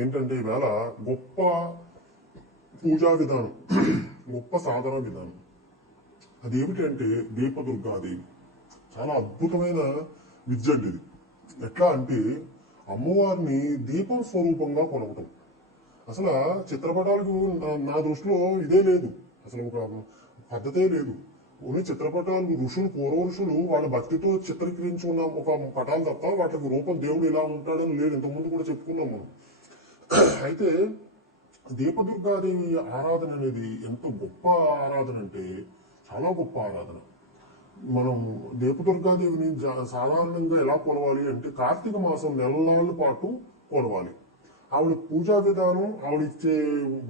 ఏంటంటే ఈవేళ గొప్ప పూజా విధానం గొప్ప సాధన విధానం. అదేమిటంటే దీపదుర్గాదేవి. చాలా అద్భుతమైన విద్య అండి ఇది. ఎట్లా అంటే అమ్మవారిని దీపం స్వరూపంగా కొలవటం. అసలు చిత్రపటాలకు నా- నా దృష్టిలో ఇదే లేదు. అసలు ఒక పద్ధతే లేదు. ఓన్లీ చిత్రపటాలు ఋషులు పూర్వ ఋషులు వాళ్ళ భక్తితో చిత్రీకరించుకున్న ఒక పటాలు తప్ప వాటికి రూపం దేవుడు ఇలా ఉంటాడని లేదు. ఇంతకుముందు కూడా చెప్పుకున్నాం మనం. అయితే దీపదుర్గాదేవి ఆరాధన అనేది ఎంత గొప్ప ఆరాధన అంటే చాలా గొప్ప ఆరాధన. మనం దీపదుర్గాదేవిని జా- సాధారణంగా ఎలా కొలవాలి అంటే కార్తీక మాసం నెలల పాటు కొలవాలి. ఆవిడ పూజా విధానం ఆవిడిచ్చే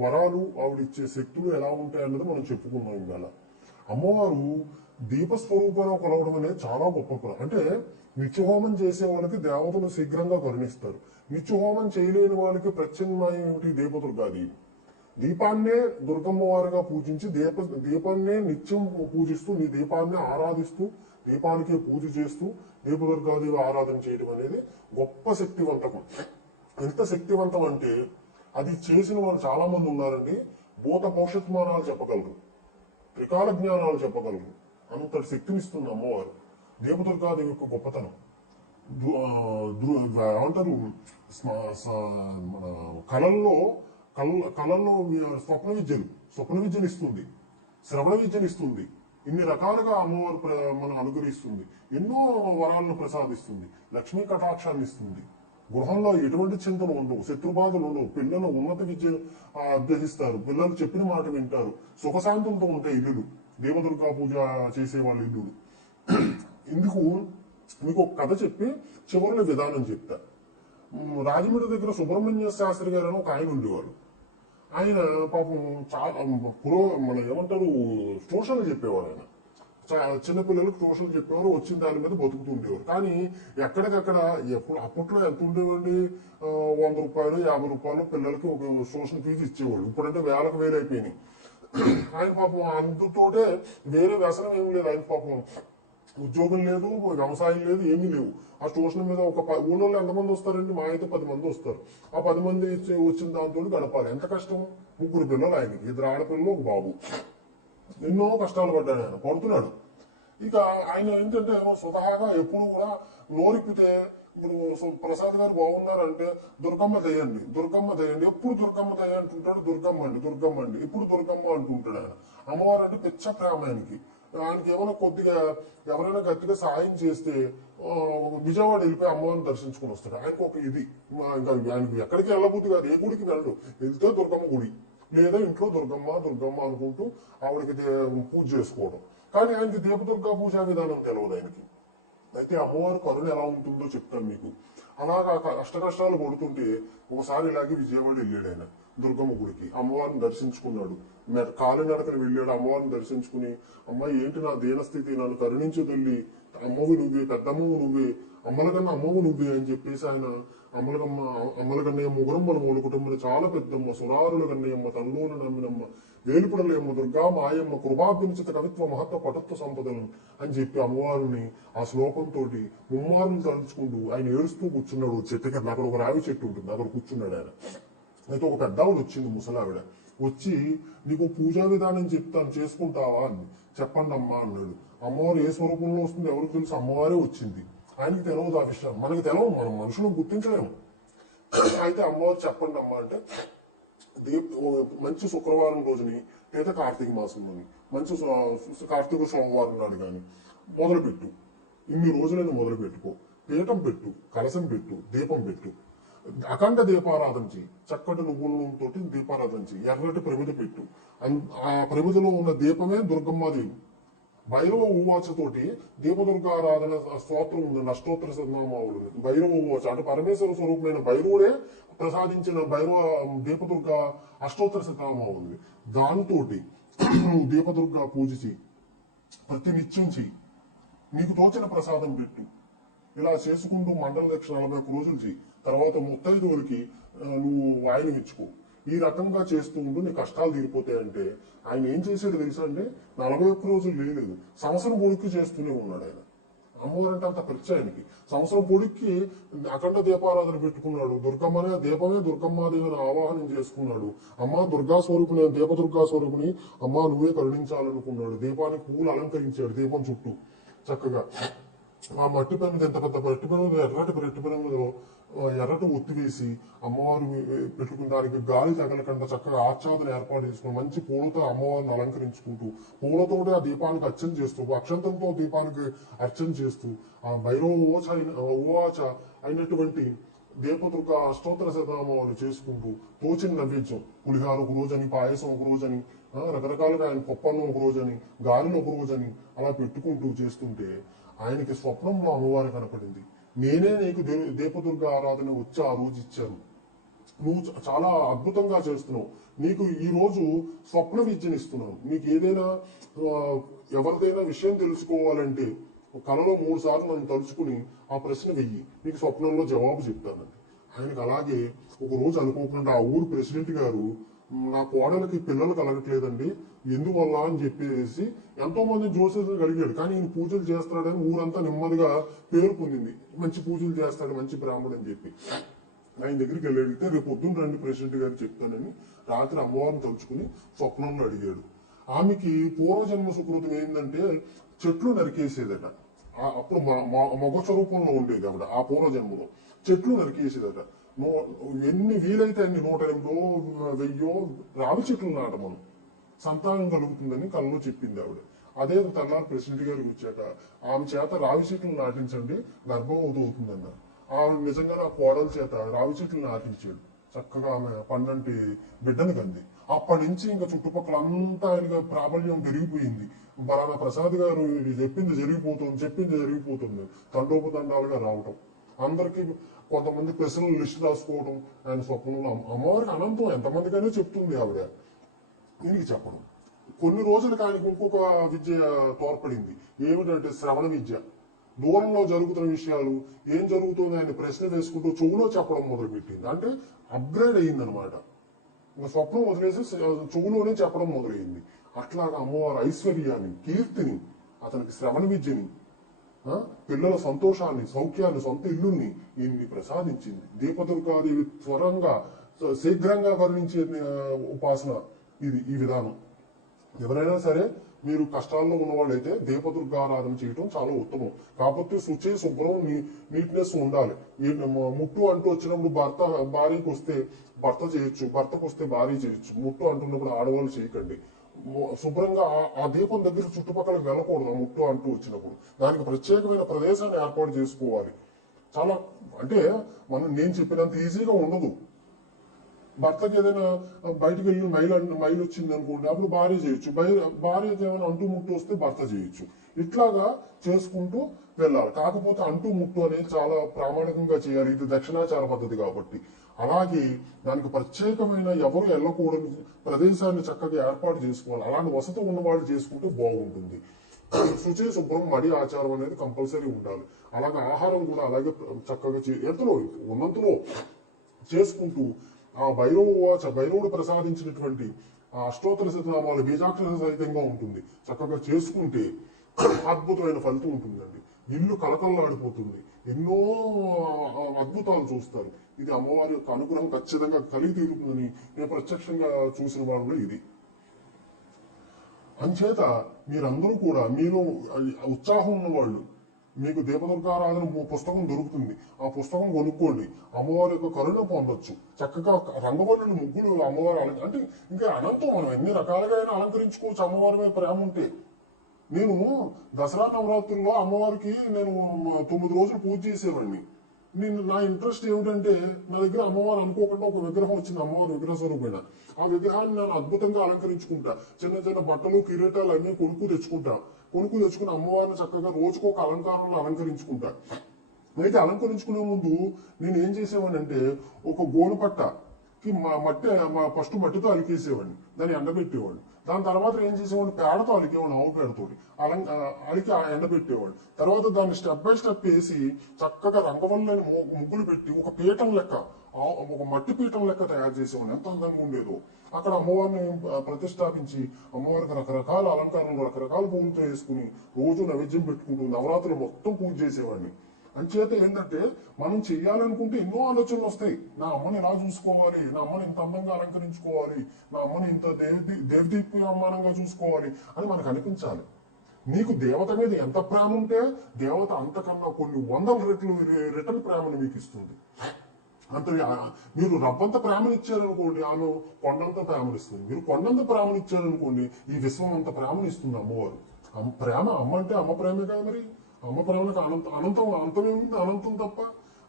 వరాలు ఆవిడిచ్చే శక్తులు ఎలా ఉంటాయి అన్నది మనం చెప్పుకున్నాం ఇవాళ. అమ్మవారు దీపస్వరూపంలో కొలవడం అనేది చాలా గొప్ప అంటే నిత్యహోమం చేసే వాళ్ళకి దేవతలు శీఘ్రంగా కరుణిస్తారు. నిత్యహోమం చేయలేని వాళ్ళకి ప్రత్యామ్నాయం ఏమిటి? దీపదుర్గాదేవి దీపాన్నే దుర్గమ్మ వారిగా పూజించి దీప దీపాన్నే నిత్యం పూజిస్తూ నీ దీపాన్ని ఆరాధిస్తూ దీపానికి పూజ చేస్తూ దీపదుర్గాదేవి ఆరాధన చేయడం అనేది గొప్ప శక్తివంతకం. ఎంత శక్తివంతం అంటే అది చేసిన వారు చాలా మంది ఉన్నారండి భూత భవిష్యత్మానాలు చెప్పగలరు త్రికాల జ్ఞానాలు చెప్పగలరు. అంతటి శక్తినిస్తుంది అమ్మవారు. దేవదుర్గాదేవి యొక్క గొప్పతనం. ఏమంటారు? స్మ- మన కళల్లో కళ కళల్లో స్వప్న విద్యలు స్వప్న విద్యను ఇస్తుంది. శ్రవణ విద్యను ఇస్తుంది. ఇన్ని రకాలుగా అమ్మవారు ప్ర- మనం అనుగ్రహిస్తుంది. ఎన్నో వరాలను ప్రసాదిస్తుంది. లక్ష్మీ కటాక్షాన్ని ఇస్తుంది. గృహంలో ఎటువంటి చింతలు ఉండవు శత్రుబాధలు ఉండవు. పిల్లలు ఉన్నత విద్య అభ్యసిస్తారు. పిల్లలు చెప్పిన మాట వింటారు. సుఖశాంతులతో ఉంటాయి ఇల్లులు. దేవదుర్గా పూజ చేసే వాళ్ళ ఇల్లులు. ఇందుకు మీకు ఒక కథ చెప్పి చివరిలో విధానం చెప్తా. రాజమండ్రి దగ్గర సుబ్రహ్మణ్య శాస్త్రి గారు అని ఒక ఆయన ఉండేవారు ఆయన పాపం చాలా పురో మన ఏమంటారు ట్యూషన్లు చెప్పేవాడు ఆయన. చిన్నపిల్లలకు ట్యూషన్లు చెప్పేవారు వచ్చిన దాని మీద బతుకుతూ ఉండేవారు. కానీ ఎక్కడికక్కడ ఎప్పుడు అప్పట్లో ఎంత ఉండేవండి? వంద రూపాయలు యాభై రూపాయలు పిల్లలకి ఒక ట్యూషన్ ఫీజు ఇచ్చేవాళ్ళు. ఇప్పుడంటే వేలకు వేలు అయిపోయినాయి. ఆయన పాపం అందుతోటే వేరే వ్యసనం ఏమి లేదు. ఆయన పాపం ఉద్యోగం లేదు వ్యవసాయం లేదు ఏమీ లేవు. ఆ ట్యూషన్ మీద ఒక పది ఊళ్ళో ఎంతమంది వస్తారండి? మా అయితే పది మంది వస్తారు. ఆ పది మంది ఇచ్చి- వచ్చిన దాంతో గడపాలి. ఎంత కష్టం? ముగ్గురు పిల్లలు ఆయనకి. ఇద్దరు ఆడపిల్లలు ఒక బాబు. ఎన్నో కష్టాలు పడ్డాడు ఆయన. పడుతున్నాడు. ఇక ఆయన ఏంటంటే స్వతహాగా ఎప్పుడు కూడా నోరిప్పితే ఇప్పుడు ప్రసాద్ గారు బాగున్నారంటే దుర్గమ్మ దయ్యండి దుర్గమ్మ దయ్యండి ఎప్పుడు దుర్గమ్మ దయ్య అంటుంటాడు. దుర్గమ్మ అండి దుర్గమ్మ అండి ఇప్పుడు దుర్గమ్మ అంటుంటాడు ఆయన. అమ్మవారు అంటే పిచ్చ ప్రేమ ఆయనకి. ఆయనకి ఏమైనా కొద్దిగా ఎవరైనా గట్టిగా సాయం చేస్తే విజయవాడ వెళ్ళిపోయి అమ్మవారిని దర్శించుకుని వస్తాడు. ఆయనకు ఒక ఇది. ఇంకా ఆయనకి ఎక్కడికి వెళ్ళబుద్ది కాదు. ఏ గుడికి వెళ్ళడు. వెళ్తే దుర్గమ్మ గుడి. లేదా ఇంట్లో దుర్గమ్మ దుర్గమ్మ అనుకుంటూ ఆవిడకి దే- పూజ చేసుకోవడం. కానీ ఆయనకి దీపదుర్గా పూజా విధానం తెలియదు ఆయనకి. అయితే అమ్మవారి కరుణ ఎలా ఉంటుందో చెప్తాను మీకు. అలాగా కష్ట కష్టాలు కొడుతుంటే ఒకసారి ఇలాగే విజయవాడ వెళ్ళాడు ఆయన. దుర్గమ్మ గుడికి. అమ్మవారిని దర్శించుకున్నాడు. కాలినడకన కాలినడకని వెళ్ళాడు అమ్మవారిని దర్శించుకుని. అమ్మ ఏంటి నా దీనస్థితి? నన్ను కరుణించు తల్లి. అమ్మవి నువ్వే పెద్దమ్మవు నువ్వే. అమ్మలకన్నా అమ్మవు నువ్వే అని చెప్పేసి ఆయన అమ్మలకమ్మ అమ్మల కన్నయ్య ముగురమ్మల మూల కుటుంబం చాలా పెద్దమ్మ సురారుల కన్నయ్యమ్మ తల్లూరు నమ్మినమ్మ. వేలుపుడలయమ్మ దుర్గా మాయమ్మ కృపాభినిచిత కవిత్వ మహత్వ పటత్వ సంపదలు అని చెప్పి అమ్మవారిని ఆ శ్లోకంతో ముమ్మారులు తలుచుకుంటూ ఆయన ఏడుస్తూ కూర్చున్నాడు. చెట్టు అక్కడ ఒక రావి చెట్టు ఉంటుంది. అక్కడ కూర్చున్నాడు ఆయన. అయితే ఒక పెద్ద ఆవిడ వచ్చింది ముసలావిడ. వచ్చి నీకు పూజా విధానం చెప్తాను చేసుకుంటావా? అని చెప్పండి అమ్మా అన్నాడు. అమ్మవారు ఏ స్వరూపంలో వస్తుంది ఎవరికి తెలుసు అమ్మవారే వచ్చింది. ఆయనకి తెలవదు ఆ విషయం. మనకి తెలియదు మనం మనుషులను గుర్తించలేము. అయితే అమ్మవారు చెప్పండి అమ్మా అంటే దీప్ మంచి శుక్రవారం రోజుని లేదా కార్తీక మాసంలోని మంచి కార్తీక సోమవారం నాడు కానీ మొదలుపెట్టు. ఇన్ని రోజులైనా మొదలు పెట్టుకో పీఠం పెట్టు కలసం పెట్టు దీపం పెట్టు. అఖండ దీపారాధన చేయి. చక్కటి నువ్వుల నూనెతోటి దీపారాధన చేయి. ఎర్రటి ప్రమిద పెట్టు. ఆ ప్రమిదలో ఉన్న దీపమే దుర్గమ్మాదేవి భైరవ ఉవాచతోటి దీపదుర్గారాధన స్తోత్రం ఉంది. అష్టోత్తర సన్నామావులు భైరవ ఉవాచ అంటే పరమేశ్వర స్వరూపమైన భైరవుడే ప్రసాదించిన భైరవ దీపదుర్గ అష్టోత్తర శతనామావులు ఉంది దాంతో దీపదుర్గ పూజ చేయి. ప్రతి నిత్యం చెయ్యి నీకు తోచిన ప్రసాదం పెట్టు. ఇలా చేసుకుంటూ మండల దక్షిణ నలభై ఒక్క రోజులు చేయి. తర్వాత ముత్తైదువులకి నువ్వు వాయినం ఇచ్చుకో. ఈ రకంగా చేస్తూ ఉంటూ నీ కష్టాలు తీరిపోతాయంటే ఆయన ఏం చేశాడు తెలుసా అంటే నలభై ఒక్క రోజులు లేదు సంవత్సరం పొడుక్కి చేస్తూనే ఉన్నాడు ఆయన. అమ్మవారు అంటే అంత పిచ్చ ఆయనకి. సంవత్సరం పొడికి అఖండ దీపారాధన పెట్టుకున్నాడు. దుర్గమ్మనే దీపమే దుర్గమ్మాదేవిని ఆవాహనం చేసుకున్నాడు. అమ్మ దుర్గా స్వరూపుని దీప దుర్గా స్వరూపుని అమ్మ నువ్వే కరుణించాలనుకున్నాడు. దీపానికి పూలు అలంకరించాడు దీపం చుట్టూ. చక్కగా. ఆ మట్టి పని ఎంత పెద్ద మట్టి పని ఎర్రటి మట్టి పని ఎర్రటి ఒత్తి వేసి అమ్మవారు పెట్టుకున్న దానికి గాలి తగలకుండా చక్కగా ఆచ్ఛాదన ఏర్పాటు చేసుకుని మంచి పూలతో అమ్మవారిని అలంకరించుకుంటూ పూలతోటి ఆ దీపానికి అర్చన చేస్తూ అక్షంతంతో దీపానికి అర్చన చేస్తూ ఆ భైరవ ఓచ అయిన ఓవాచ అయినటువంటి దీపదుర్గ అష్టోత్తర శతనామాలు చేసుకుంటూ తోచిన నైవేద్యం పులిహార ఒక రోజని పాయసం ఒక రోజని రకరకాలుగా ఆయన పప్పన్నం ఒక రోజని గారెలు ఒక రోజని అలా పెట్టుకుంటూ చేస్తుంటే ఆయనకి స్వప్నంలో అమ్మవారు కనపడింది. నేనే నీకు దే- దీపదుర్గ ఆరాధన వచ్చి ఆ రోజు ఇచ్చాను. నువ్వు చాలా అద్భుతంగా చేస్తున్నావు. నీకు ఈ రోజు స్వప్న విద్యనిస్తున్నాను నీకు ఏదైనా ఎవరిదైనా విషయం తెలుసుకోవాలంటే కలలో మూడు సార్లు నన్ను తలుచుకుని ఆ ప్రశ్న వెయ్యి. నీకు స్వప్నంలో జవాబు చెప్తానండి. ఆయనకు అలాగే ఒక రోజు అనుకోకుండా ఆ ఊరు ప్రెసిడెంట్ గారు నా కోడలకి పిల్లలు కలగట్లేదండి. ఎందువల్ల అని చెప్పేసి ఎంతో మంది జోసెస్ అడిగాడు. కానీ ఈయన పూజలు చేస్తాడని ఊరంతా నెమ్మదిగా పేరు పొందింది. మంచి పూజలు చేస్తాడు మంచి బ్రాహ్మడు అని చెప్పి. ఆయన దగ్గరికి వెళ్ళి అడిగితే రేపు పొద్దున్న రండి ప్రెసిడెంట్ గారు చెప్తానని రాత్రి అమ్మవారిని తలుచుకుని స్వప్నంలో అడిగాడు. ఆమెకి పూర్వజన్మ సుకృతం ఏంటంటే చెట్లు నరికేసేదట. ఆ- అప్పుడు మ- మ- మగ స్వరూపంలో ఉండేది ఆవిడ ఆ పూర్వజన్మలో. చెట్లు నరికేసేదట. ఎన్ని వీలైతే అన్ని నూట ఎనిమిదో వెయ్యో రావి చెట్లు నాటమను సంతానం కలుగుతుందని కళ్ళు చెప్పింది ఆవిడ. అదే తెల్లారి ప్రెసిడెంట్ గారికి వచ్చాక ఆమె చేత రావి చెట్లు నాటించండి గర్భం అవుతుందన్నారు ఆమె నిజంగా నా కోడల చేత రావి చెట్లు నాటించాడు. చక్కగా ఆమె పండంటి బిడ్డను కంది. అప్పటి నుంచి ఇంకా చుట్టుపక్కల అంతా ఆయనగా ప్రాబల్యం పెరిగిపోయింది. బలానా ప్రసాద్ గారు చెప్పింది జరిగిపోతుంది చెప్పింది జరిగిపోతుంది. తండోపతండాలుగా రావటం. అందరికి కొంతమంది ప్రశ్నలు లిస్ట్ రాసుకోవడం ఆయన స్వప్నంలో అమ్మవారికి అనంతం ఎంతమందికైనా చెప్తుంది ఆవిడ. దీనికి చెప్పడం కొన్ని రోజులకి ఆయనకు ఇంకొక విద్య తోడ్పడింది. ఏమిటంటే శ్రవణ విద్య. దూరంలో జరుగుతున్న విషయాలు ఏం జరుగుతుందో ఆయన ప్రశ్న వేసుకుంటూ చెవులో చెప్పడం మొదలుపెట్టింది. అంటే అప్గ్రేడ్ అయ్యింది అనమాట ఇంకా స్వప్నం వదిలేసి చెవులోనే చెప్పడం మొదలైంది. అట్లాగా అమ్మవారి ఐశ్వర్యాన్ని కీర్తిని అతనికి శ్రవణ విద్యని పిల్లల సంతోషాన్ని సౌఖ్యాన్ని సొంత ఇల్లుని ఇన్ని ప్రసాదించింది. దీపదుర్గాదేవి త్వరంగా శీఘ్రంగా కరుణించే ఉపాసన ఇది ఈ విధానం. ఎవరైనా సరే మీరు కష్టాల్లో ఉన్నవాళ్ళైతే దీపదుర్గ ఆరాధన చేయటం చాలా ఉత్తమం. కాకపోతే శుచి శుభ్రం నీ- నీట్నెస్ ఉండాలి. ముట్టు అంటూ వచ్చినప్పుడు భర్త భార్యకు వస్తే భర్త చేయొచ్చు భర్తకు వస్తే భార్య చేయొచ్చు. ముట్టు అంటున్నప్పుడు ఆడవాళ్ళు చేయకండి. శుభ్రంగా ఆ- దీపం దగ్గర చుట్టుపక్కల వెళ్ళకూడదు ముట్టు అంటూ వచ్చినప్పుడు. దానికి ప్రత్యేకమైన ప్రదేశాన్ని ఏర్పాటు చేసుకోవాలి. చాలా అంటే మనం నేను చెప్పినంత ఈజీగా ఉండదు. భర్తకి ఏదైనా బయటకు వెళ్ళి మైల్ మైల్ వచ్చింది అనుకోండి అప్పుడు భార్య చేయొచ్చు. భార్య ఏమైనా అంటూ ముట్టు వస్తే భర్త చేయొచ్చు. ఇట్లాగా చేసుకుంటూ వెళ్ళాలి. కాకపోతే అంటూ ముట్టు అనేది చాలా ప్రామాణికంగా చేయాలి. ఇది దక్షిణాచార పద్ధతి కాబట్టి. అలాగే దానికి ప్రత్యేకమైన ఎవరు వెళ్ళకూడని ప్రదేశాన్ని చక్కగా ఏర్పాటు చేసుకోవాలి. అలాంటి వసతి ఉన్న వాళ్ళు చేసుకుంటే బాగుంటుంది. శుచి శుభ్రం మడి ఆచారం అనేది కంపల్సరీ ఉండాలి. అలాగే ఆహారం కూడా అలాగే చక్కగా ఎంతలో ఉన్నంతలో చేసుకుంటూ ఆ భైరవ భైరవుడు ప్రసాదించినటువంటి ఆ అష్టోత్తర శతనామాలు బీజాక్షర సహితంగా ఉంటుంది. చక్కగా చేసుకుంటే అద్భుతమైన ఫలితం ఉంటుందండి. ఇల్లు కలకలలాడిపోతుంది ఎన్నో అద్భుతాలు చూస్తారు. ఇది అమ్మవారి యొక్క అనుగ్రహం ఖచ్చితంగా కలిగి తీరుతుందని నేను ప్రత్యక్షంగా చూసిన వాళ్ళు ఇది. అంచేత మీరందరూ కూడా మీలో ఉత్సాహం ఉన్నవాళ్ళు మీకు దీపదుర్గారాధన పుస్తకం దొరుకుతుంది. ఆ పుస్తకం కొనుక్కోండి. అమ్మవారి యొక్క కరుణ పొందొచ్చు. చక్కగా రంగవల్లులు ముగ్గులు అమ్మవారు అలంక అంటే ఇంకా అనంతం మనం ఎన్ని రకాలుగా అయినా అలంకరించుకోవచ్చు అమ్మవారి మీద ప్రేమ ఉంటే. నేను దసరా నవరాత్రుల్లో అమ్మవారికి నేను తొమ్మిది రోజులు పూజ చేసేవాడిని. నేను నా ఇంట్రెస్ట్ ఏమిటంటే నా దగ్గర అమ్మవారు అనుకోకుండా ఒక విగ్రహం వచ్చింది అమ్మవారి విగ్రహ స్వరూపమైన. ఆ విగ్రహాన్ని నేను అద్భుతంగా అలంకరించుకుంటా. చిన్న చిన్న బట్టలు కిరీటాలు అన్ని కొనుక్కు తెచ్చుకుంటా. కొనుక్కు తెచ్చుకుని అమ్మవారిని చక్కగా రోజుకు ఒక అలంకారంలో అలంకరించుకుంటా. అయితే అలంకరించుకునే ముందు నేను ఏం చేసేవాడిని అంటే ఒక గోనుపట్ట మట్టి మా ఫస్ట్ మట్టితో అలికేసేవాడిని. దాన్ని ఎండబెట్టేవాడిని. దాని తర్వాత ఏం చేసేవాడిని? పేడతో అలికేవాడు ఆవు పేడతోటి. అలం అలికి ఆ ఎండబెట్టేవాడిని. తర్వాత దాన్ని స్టెప్ బై స్టెప్ వేసి చక్కగా రంగవల్లని ముగ్గులు పెట్టి ఒక పీఠం లెక్క ఒక మట్టి పీఠం లెక్క తయారు చేసేవాడిని. ఎంత అందంగా ఉండేదో. అక్కడ అమ్మవారిని ప్రతిష్టాపించి అమ్మవారికి రకరకాల అలంకారాలు రకరకాల పూలతో వేసుకుని రోజు నైవేద్యం పెట్టుకుంటూ నవరాత్రులు మొత్తం పూజ చేసేవాడిని. అంచేత ఏంటంటే మనం చెయ్యాలనుకుంటే ఎన్నో ఆలోచనలు వస్తాయి. నా అమ్మని ఎలా చూసుకోవాలి? నా అమ్మని ఇంత అందంగా అలంకరించుకోవాలి? నా అమ్మని ఇంత దేవదీ దేవదీప్యమానంగా చూసుకోవాలి? అని మనకు అనిపించాలి. నీకు దేవత మీద ఎంత ప్రేమ ఉంటే దేవత అంతకన్నా కొన్ని వందల రెట్లు రిటర్న్ ప్రేమను మీకు ఇస్తుంది. అంత మీరు రబ్బంత ప్రేమను ఇచ్చారనుకోండి ఆమె కొండంత ప్రేమను ఇస్తుంది. మీరు కొండంత ప్రేమను ఇచ్చారనుకోండి ఈ విశ్వం అంత ప్రేమను ఇస్తుంది అమ్మవారు. ప్రేమ అమ్మ అంటే అమ్మ ప్రేమే కదా మరి? అమ్మ ప్రేమలకు అనంత అనంతం అంతమేముంది అనంతం తప్ప.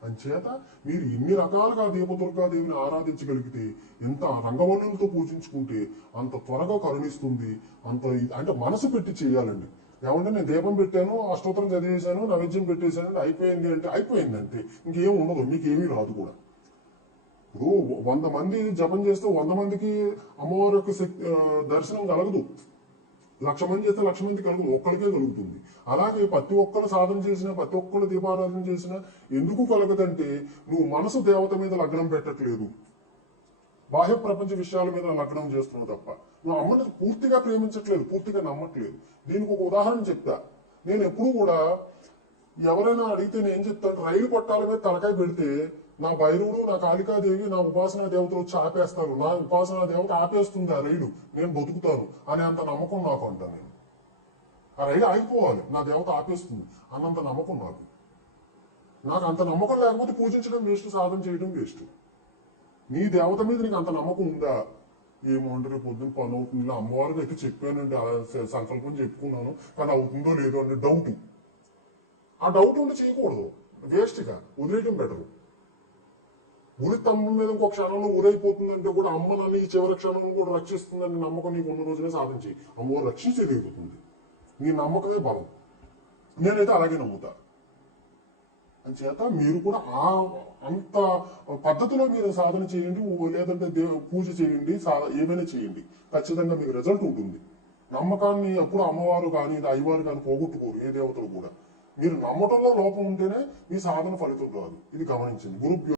అంచేత మీరు ఎన్ని రకాలుగా దేవదుర్గాదేవిని ఆరాధించగలిగితే ఎంత రంగవల్లులతో పూజించుకుంటే అంత త్వరగా కరుణిస్తుంది. అంత అంటే మనసు పెట్టి చేయాలండి. ఏమంటే నేను దీపం పెట్టాను అష్టోత్తరం చదివేశాను నైవేద్యం పెట్టేశాను అయిపోయింది అంటే అయిపోయింది అంతే. ఇంకేం ఉండదు మీకు ఏమీ రాదు కూడా. ఇప్పుడు వంద మంది జపం చేస్తే వంద మందికి అమ్మవారి యొక్క శక్తి దర్శనం కలగదు. లక్ష మంది చేస్తే లక్ష మంది కలుగుతుంది ఒక్కడికే కలుగుతుంది. అలాగే ప్రతి ఒక్కరు సాధన చేసినా ప్రతి ఒక్కరు దీపారాధన చేసినా ఎందుకు కలగదంటే నువ్వు మనసు దేవత మీద లగ్నం పెట్టట్లేదు. బాహ్య ప్రపంచ విషయాల మీద లగ్నం చేస్తున్నావు తప్ప. నువ్వు అమ్మని పూర్తిగా ప్రేమించట్లేదు పూర్తిగా నమ్మట్లేదు. దీనికి ఒక ఉదాహరణ చెప్తా. నేను ఎప్పుడు కూడా ఎవరైనా అడిగితే నేను ఏం చెప్తాను? రైలు పట్టాల మీద తలకాయ పెడితే నా భైరవుడు నా కాళికాదేవి నా ఉపాసనా దేవతలు వచ్చి ఆపేస్తారు నా ఉపాసనా దేవత ఆపేస్తుంది ఆ రైలు. నేను బతుకుతాను అనే అంత నమ్మకం నాకు అంట నేను. ఆ రైలు ఆగిపోవాలి. నా దేవత ఆపేస్తుంది అన్నంత నమ్మకం నాకు. నాకు అంత నమ్మకం లేకపోతే పూజించడం వేస్ట్ సాధన చేయడం వేస్ట్. నీ దేవత మీద నీకు అంత నమ్మకం ఉందా? ఏమో అంటే రేపు పొద్దున్న పని అవుతుంది. అమ్మవారికి అయితే చెప్పానండి. ఆ సంకల్పం చెప్పుకున్నాను. కానీ అవుతుందో లేదో అనే డౌట్ ఆ డౌట్ ఉండి చేయకూడదు. వేస్ట్గా వదిలేయడం బెటర్ ఉరి తమ్ముడి మీద ఇంకో క్షణంలో ఊరైపోతుందంటే కూడా అమ్మ నన్ను ఈ చివరి క్షణంలో కూడా రక్షిస్తుందని నమ్మకం నీకు ఉన్న రోజునే సాధించి రక్షించే రక్షించగలుగుతుంది నీ నమ్మకమే బలం. నేనైతే అలాగే నమ్ముతా. చేత మీరు కూడా ఆ అంత పద్ధతిలో మీరు సాధన చేయండి లేదంటే పూజ చేయండి ఏమైనా చేయండి. ఖచ్చితంగా మీకు రిజల్ట్ ఉంటుంది. నమ్మకాన్ని ఎప్పుడు అమ్మవారు కానీ అయ్యవారు కానీ పోగొట్టుకోరు ఏ దేవతలు కూడా. మీరు నమ్మటంలో లోపం ఉంటేనే మీ సాధన ఫలితం రాదు. ఇది గమనించండి. గురు